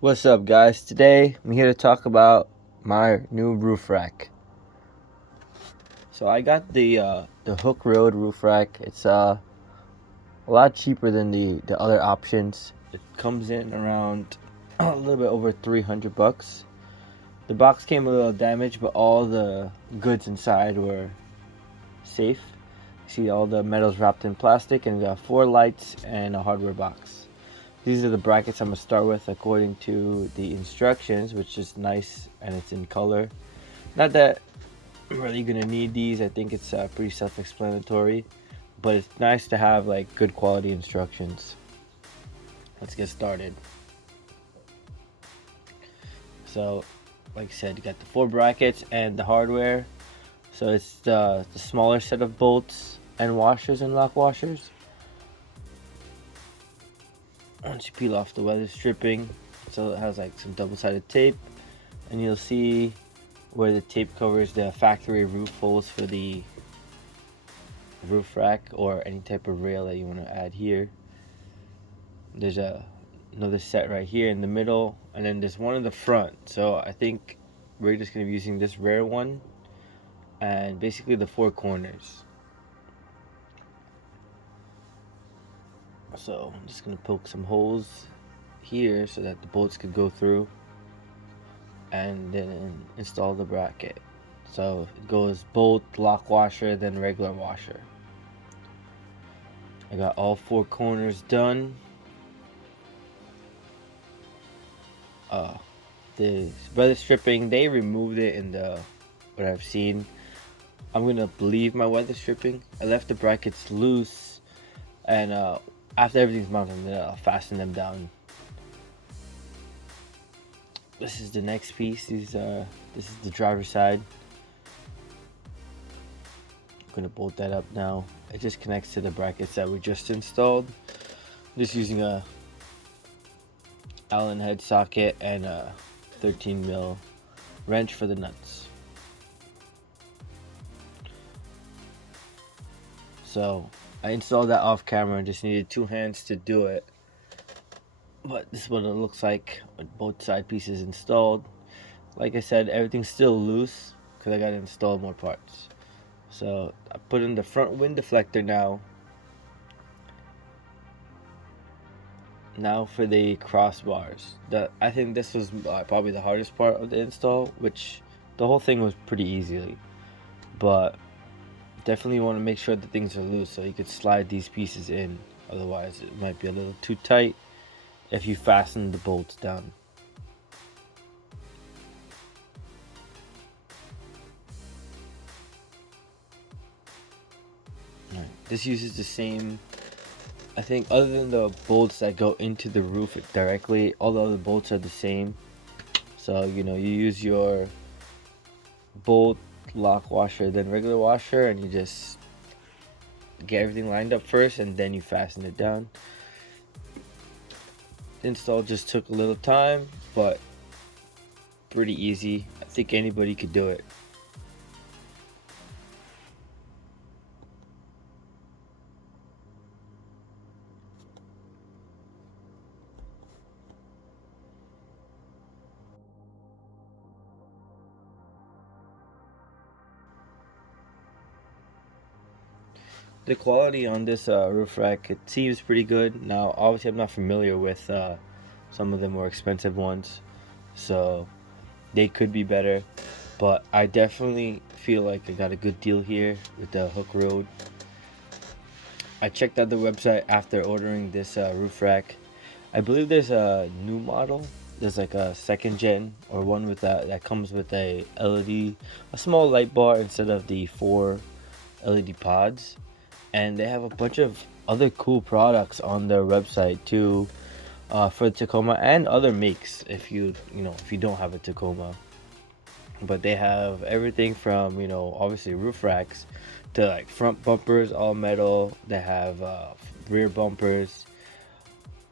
What's up, guys? Today I'm here to talk about my new roof rack. So I got the Hooke Road roof rack. It's a lot cheaper than the other options. It comes in around a little bit over $300. The box came a little damaged, but all the goods inside were safe. See all the metals wrapped in plastic, and we got 4 lights and a hardware box. These are the brackets I'm going to start with according to the instructions, which is nice and it's in color. Not that I'm really going to need these. I think it's pretty self-explanatory, but it's nice to have like good quality instructions. Let's get started. So, like I said, you got the 4 brackets and the hardware. So it's the smaller set of bolts and washers and lock washers. Once you peel off the weather stripping, so it has like some double-sided tape, and you'll see where the tape covers the factory roof holes for the roof rack or any type of rail that you want to add here. There's another set right here in the middle, and then there's one in the front. So I think we're just going to be using this rare one and basically the 4 corners. So I'm just going to poke some holes here so that the bolts could go through, and then install the bracket. So it goes bolt, lock washer, then regular washer. I got all 4 corners done. The weather stripping, they removed it in the what I've seen. I'm gonna believe my weather stripping. I left the brackets loose, and after everything's mounted, then I'll fasten them down. This is the next piece. This is the driver's side. I'm gonna bolt that up now. It just connects to the brackets that we just installed. Just using a Allen head socket and a 13mm wrench for the nuts. So I installed that off camera and just needed 2 hands to do it. But this is what it looks like with both side pieces installed. Like I said, everything's still loose because I gotta install more parts. So I put in the front wind deflector now. Now for the crossbars. I think this was probably the hardest part of the install, which the whole thing was pretty easily. But definitely want to make sure that things are loose so you could slide these pieces in. Otherwise it might be a little too tight if you fasten the bolts down. Right. This uses the same, I think, other than the bolts that go into the roof directly, all the other bolts are the same. So you use your bolt, lock washer, then regular washer, and you just get everything lined up first and then you fasten it down. The install just took a little time, but pretty easy. I think anybody could do it. The quality on this roof rack, it seems pretty good. Now obviously I'm not familiar with some of the more expensive ones, so they could be better, but I definitely feel like I got a good deal here with the Hooke Road. I checked out the website after ordering this roof rack. I believe there's a new model. There's like a second gen or one with that comes with a LED, a small light bar instead of the 4 LED pods. And they have a bunch of other cool products on their website too, for the Tacoma and other makes if you don't have a Tacoma. But they have everything from obviously roof racks to like front bumpers, all metal. They have rear bumpers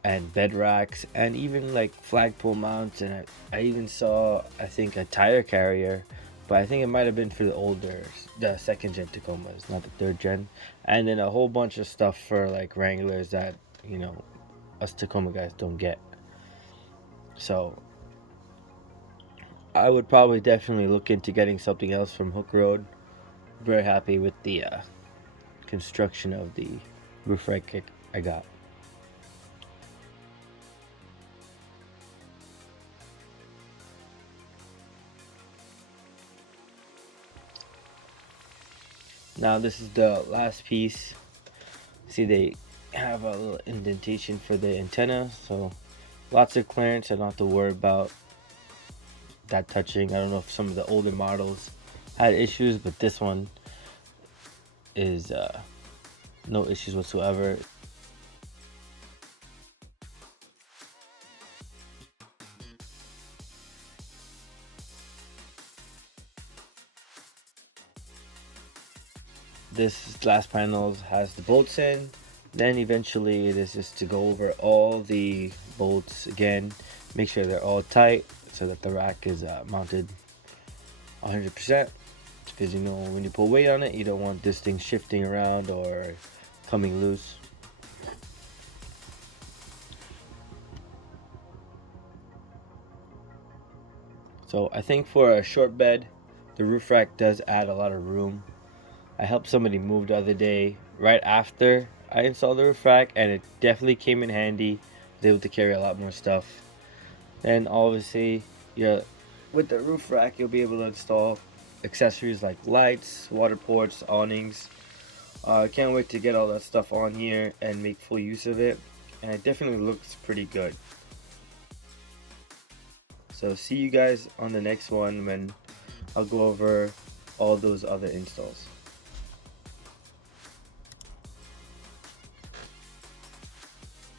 and bed racks, and even like flagpole mounts. And I even saw, I think, a tire carrier, but I think it might have been for the second gen Tacomas, not the third gen. And then a whole bunch of stuff for like Wranglers that us Tacoma guys don't get. So I would probably definitely look into getting something else from Hooke Road. Very happy with the construction of the roof rack I got. Now this is the last piece. See, they have a little indentation for the antenna, so lots of clearance. I don't have to worry about that touching. I don't know if some of the older models had issues, but this one is no issues whatsoever. This last panel has the bolts in. Then eventually this is to go over all the bolts again, make sure they're all tight so that the rack is mounted 100%, because you know when you put weight on it, you don't want this thing shifting around or coming loose. So I think for a short bed, the roof rack does add a lot of room. I helped somebody move the other day right after I installed the roof rack, and it definitely came in handy. I was able to carry a lot more stuff. And obviously, yeah, with the roof rack, you'll be able to install accessories like lights, water ports, awnings. I can't wait to get all that stuff on here and make full use of it. And it definitely looks pretty good. So see you guys on the next one when I'll go over all those other installs.